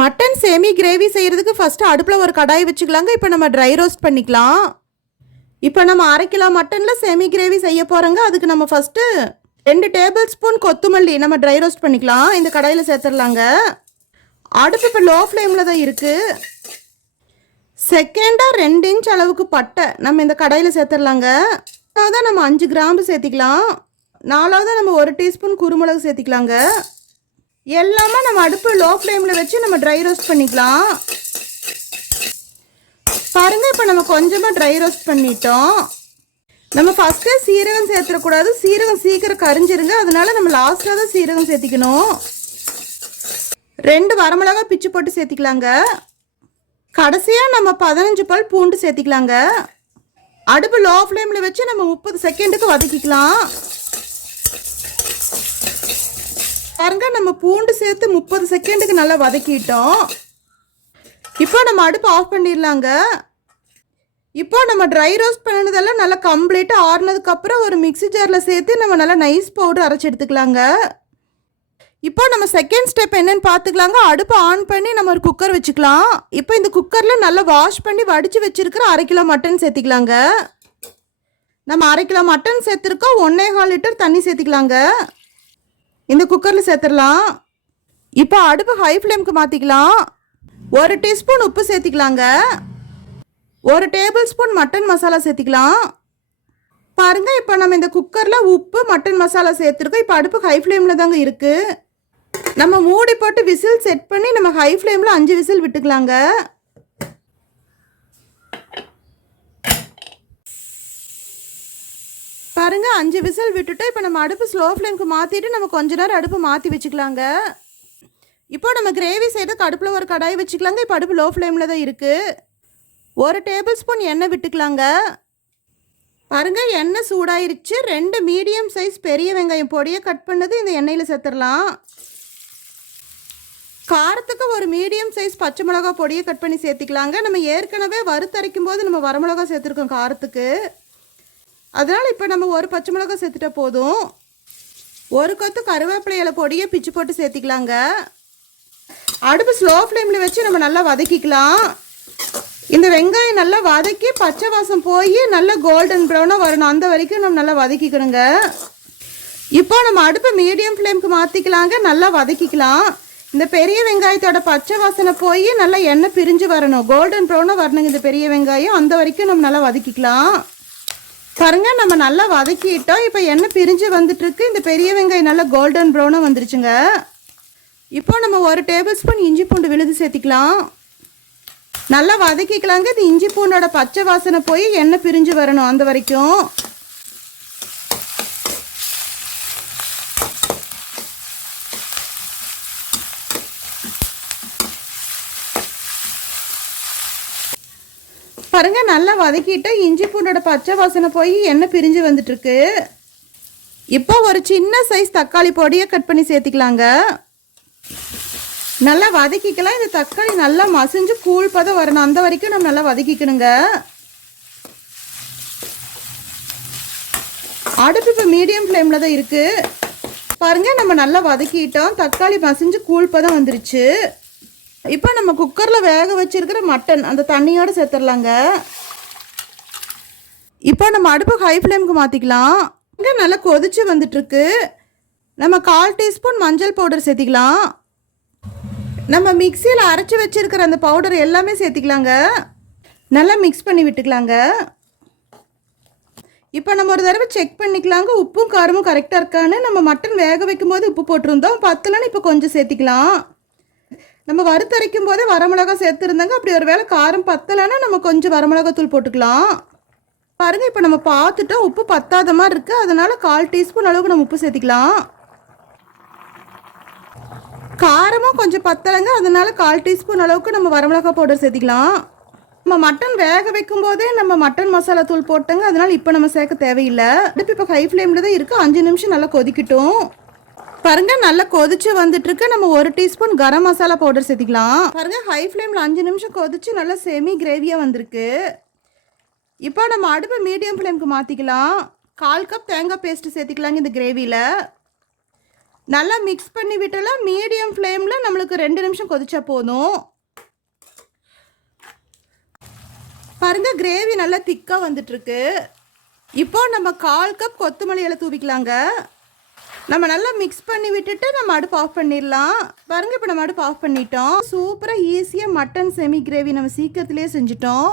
Mutton சேமி gravy செய்கிறதுக்கு first அடுப்பில் ஒரு கடாய் வச்சுக்கலாங்க. இப்போ நம்ம ட்ரை ரோஸ்ட் பண்ணிக்கலாம். இப்போ நம்ம 1/2 கிலோ மட்டனில் சேமி கிரேவி செய்ய போகிறோங்க. அதுக்கு நம்ம ஃபஸ்ட்டு 2 டேபிள் ஸ்பூன் கொத்தமல்லி நம்ம ட்ரை ரோஸ்ட் பண்ணிக்கலாம். இந்த கடாயில் சேர்த்துடலாங்க. அடுப்பு இப்போ லோ ஃப்ளேமில் தான் இருக்குது. செகண்டாக 2 இன்ச் அளவுக்கு பட்டை நம்ம இந்த கடாயில் சேர்த்துடலாங்க. அதான் நம்ம 5 கிராம்பு சேர்த்திக்கலாம். 4வது நம்ம 1 டீஸ்பூன் குருமிளகு சேர்த்திக்கலாங்க. எல்லாமே நம்ம அடுப்பு லோ ஃப்ளேமில் வச்சு நம்ம ட்ரை ரோஸ்ட் பண்ணிக்கலாம். பாருங்கள், இப்போ நம்ம கொஞ்சமாக ட்ரை ரோஸ்ட் பண்ணிட்டோம். நம்ம ஃபஸ்ட்டே சீரகம் சேர்த்துடக்கூடாது. சீரகம் சீக்கிரம் கரிஞ்சிருங்க. அதனால நம்ம லாஸ்ட்டாக தான் சீரகம் சேர்த்திக்கணும். 2 வரமிளகா பிச்சு போட்டு சேர்த்திக்கலாங்க. கடைசியாக நம்ம 15 பல் பூண்டு சேர்த்திக்கலாங்க. அடுப்பு லோ ஃப்ளேமில் வச்சு நம்ம 30 செகண்டுக்கு வதக்கிக்கலாம். பாருங்க, நம்ம பூண்டு சேர்த்து 30 செகண்டுக்கு நல்லா வதக்கிட்டோம். இப்போ நம்ம அடுப்பு ஆஃப் பண்ணிடலாங்க. இப்போ நம்ம ட்ரை ரோஸ்ட் பண்ணினதெல்லாம் நல்லா கம்ப்ளீட்டாக ஆறுனதுக்கப்புறம் ஒரு மிக்ஸி ஜாரில் சேர்த்து நம்ம நல்லா நைஸ் பவுடர் அரைச்சி எடுத்துக்கலாங்க. இப்போ நம்ம செகண்ட் ஸ்டெப் என்னன்னு பார்த்துக்கலாங்க. அடுப்பு ஆன் பண்ணி நம்ம ஒரு குக்கர் வச்சுக்கலாம். இப்போ இந்த குக்கரில் நல்லா வாஷ் பண்ணி வடித்து வச்சுருக்கிற 1/2 கிலோ மட்டன் சேர்த்திக்கலாங்க. நம்ம 1/2 கிலோ மட்டன் சேர்த்துருக்கோம். 1.25 லிட்டர் தண்ணி சேர்த்திக்கலாங்க. இந்த குக்கரில் சேர்த்துடலாம். இப்போ அடுப்பு ஹை ஃப்ளேமுக்கு மாற்றிக்கலாம். 1 டீஸ்பூன் உப்பு சேர்த்திக்கலாங்க. 1 டேபிள் ஸ்பூன் மட்டன் மசாலா சேர்த்திக்கலாம். பாருங்கள், இப்போ நம்ம இந்த குக்கரில் உப்பு மட்டன் மசாலா சேர்த்துருக்கோம். இப்போ அடுப்பு ஹை ஃப்ளேமில் தாங்க இருக்குது. நம்ம மூடி போட்டு விசில் செட் பண்ணி நம்ம ஹை ஃப்ளேமில் 5 விசில் விட்டுக்கலாங்க. பாருங்க, 5 விசில் விட்டுட்டு இப்போ நம்ம அடுப்பு ஸ்லோ ஃப்ளேமுக்கு மாற்றிட்டு நம்ம கொஞ்ச நேரம் அடுப்பு மாற்றி வச்சுக்கலாங்க. இப்போ நம்ம கிரேவி செய்கிறதுக்கு அடுப்பில் ஒரு கடாய் வச்சுக்கலாங்க. இப்போ அடுப்பு லோ ஃப்ளேமில் தான் இருக்குது. 1 டேபிள் ஸ்பூன் எண்ணெய் விட்டுக்கலாங்க. பாருங்கள், எண்ணெய் சூடாயிருச்சு. 2 மீடியம் சைஸ் பெரிய வெங்காயம் பொடியை கட் பண்ணது இந்த எண்ணெயில் சேர்த்துடலாம். காரத்துக்கு ஒரு மீடியம் சைஸ் பச்சை மிளகா பொடியை கட் பண்ணி சேர்த்திக்கலாங்க. நம்ம ஏற்கனவே வறுத்தரைக்கும் போது நம்ம வரமிளகா சேர்த்துருக்கோம் காரத்துக்கு. அதனால் இப்போ நம்ம ஒரு பச்சை மிளகா சேர்த்துட்டா போதும். 1 கொத்து கருவேப்பிலை இலை பொடியை பிச்சு போட்டு சேர்த்திக்கலாங்க. அடுப்பு ஸ்லோ ஃப்ளேமில் வச்சு நம்ம நல்லா வதக்கிக்கலாம். இந்த வெங்காயம் நல்லா வதக்கி பச்சை வாசம் போய் நல்லா கோல்டன் ப்ரௌனாக வரணும். அந்த வரைக்கும் நம்ம நல்லா வதக்கிக்கணுங்க. இப்போ நம்ம அடுப்பு மீடியம் ஃப்ளேமுக்கு மாற்றிக்கலாங்க. நல்லா வதக்கிக்கலாம். இந்த பெரிய வெங்காயத்தோட பச்சை வாசனை போய் நல்லா எண்ணெய் பிரிஞ்சு வரணும். கோல்டன் ப்ரௌனாக வரணுங்க இந்த பெரிய வெங்காயம். அந்த வரைக்கும் நம்ம நல்லா வதக்கிக்கலாம். பாருங்க, நம்ம நல்லா வதக்கிட்டோம். இப்போ எண்ணெய் பிரிஞ்சு வந்துட்டுருக்கு. இந்த பெரிய வெங்காயம் நல்லா கோல்டன் ப்ரௌனாக வந்துருச்சுங்க. இப்போ நம்ம 1 டேபிள் ஸ்பூன் இஞ்சி பூண்டு விழுது சேர்த்திக்கலாம். நல்லா வதக்கிக்கலாங்க. இந்த இஞ்சி பூண்டோட பச்சை வாசனை போய் எண்ணெய் பிரிஞ்சு வரணும் அந்த வரைக்கும். பாருங்க, நல்லா வதக்கிட்டு இஞ்சி பூண்டோட பச்சை வாசனை போய் எண்ணெய் பிரிஞ்சு வந்துட்டுருக்கு. இப்போ ஒரு சின்ன சைஸ் தக்காளி பொடியை கட் பண்ணி சேர்த்திக்கலாங்க. நல்லா வதக்கிக்கலாம். இந்த தக்காளி நல்லா மசிஞ்சு கூழ் பதம் வரணும். அந்த வரைக்கும் நம்ம நல்லா வதக்கிக்கணுங்க. அடுப்பு இப்போ மீடியம் ஃப்ளேமில் தான் இருக்குது. பாருங்கள், நம்ம நல்லா வதக்கிட்டோம். தக்காளி மசிஞ்சு கூழ் பதம் வந்துருச்சு. இப்போ நம்ம குக்கரில் வேக வச்சிருக்கிற மட்டன் அந்த தண்ணியோடு சேர்த்துடலாங்க. இப்போ நம்ம அடுப்பு ஹை ஃப்ளேமுக்கு மாற்றிக்கலாம். இங்கே நல்லா கொதிச்சு வந்துட்டுருக்கு. நம்ம 1/4 டீஸ்பூன் மஞ்சள் பவுடர் சேர்த்திக்கலாம். நம்ம மிக்சியில் அரைச்சி வச்சிருக்கிற அந்த பவுடர் எல்லாமே சேர்த்திக்கலாங்க. நல்லா மிக்ஸ் பண்ணி விட்டுக்கலாங்க. இப்போ நம்ம ஒரு தடவை செக் பண்ணிக்கலாங்க. உப்பும் காரமும் கரெக்டாக இருக்கான்னு. நம்ம மட்டன் வேக வைக்கும் போது உப்பு போட்டிருந்தோம். பத்தலன்னு இப்போ கொஞ்சம் சேர்த்திக்கலாம். நம்ம வறுத்தரைக்கும் போதே வரமிளகா சேர்த்துருந்தாங்க. அப்படி ஒரு வேளை காரம் பத்தலைன்னா நம்ம கொஞ்சம் வரமிளகாத்தூள் போட்டுக்கலாம். பாருங்கள், இப்போ நம்ம பார்த்துட்டோம். உப்பு பத்தாத மாதிரி இருக்குது. அதனால் 1/4 டீஸ்பூன் அளவுக்கு நம்ம உப்பு சேர்த்திக்கலாம். காரமும் கொஞ்சம் பத்தலைங்க. அதனால் 1/4 டீஸ்பூன் அளவுக்கு நம்ம வரமிளகா பவுடர் சேர்த்திக்கலாம். நம்ம மட்டன் வேக வைக்கும் போதே நம்ம மட்டன் மசாலா தூள் போட்டோங்க. அதனால் இப்போ நம்ம சேர்க்க தேவையில்லை. அடுப்பு இப்போ ஹை ஃப்ளேமில் தான் இருக்குது. 5 நிமிஷம் நல்லா கொதிக்கட்டும். பாருங்க, நல்லா கொதிச்சு வந்துட்டுருக்கு. நம்ம 1 டீஸ்பூன் கரம் மசாலா பவுடர் சேர்த்திக்கலாம். பாருங்க, ஹை ஃப்ளேமில் 5 நிமிஷம் கொதிச்சு நல்லா செமி கிரேவியாக வந்திருக்கு. இப்போ நம்ம அடுப்பை மீடியம் ஃப்ளேமுக்கு மாற்றிக்கலாம். 1/4 கப் தேங்காய் பேஸ்ட்டு சேர்த்திக்கலாங்க இந்த கிரேவியில். நல்லா மிக்ஸ் பண்ணி விட்டலாம். மீடியம் ஃப்ளேமில் நம்மளுக்கு 2 நிமிஷம் கொதிச்சா போதும். பாருங்கள், கிரேவி நல்லா திக்காக வந்துட்டுருக்கு. இப்போ நம்ம 1/4 கப் கொத்தமல்லி இலை தூவிக்கலாங்க. நம்ம நல்லா மிக்ஸ் பண்ணி விட்டுட்டு நம்ம அடுப்பு ஆஃப் பண்ணிடலாம். பாருங்கள், இப்போ நம்ம அடுப்பு ஆஃப் பண்ணிட்டோம். சூப்பராக ஈஸியாக மட்டன் செமி கிரேவி நம்ம சீக்கிரத்துலேயே செஞ்சிட்டோம்.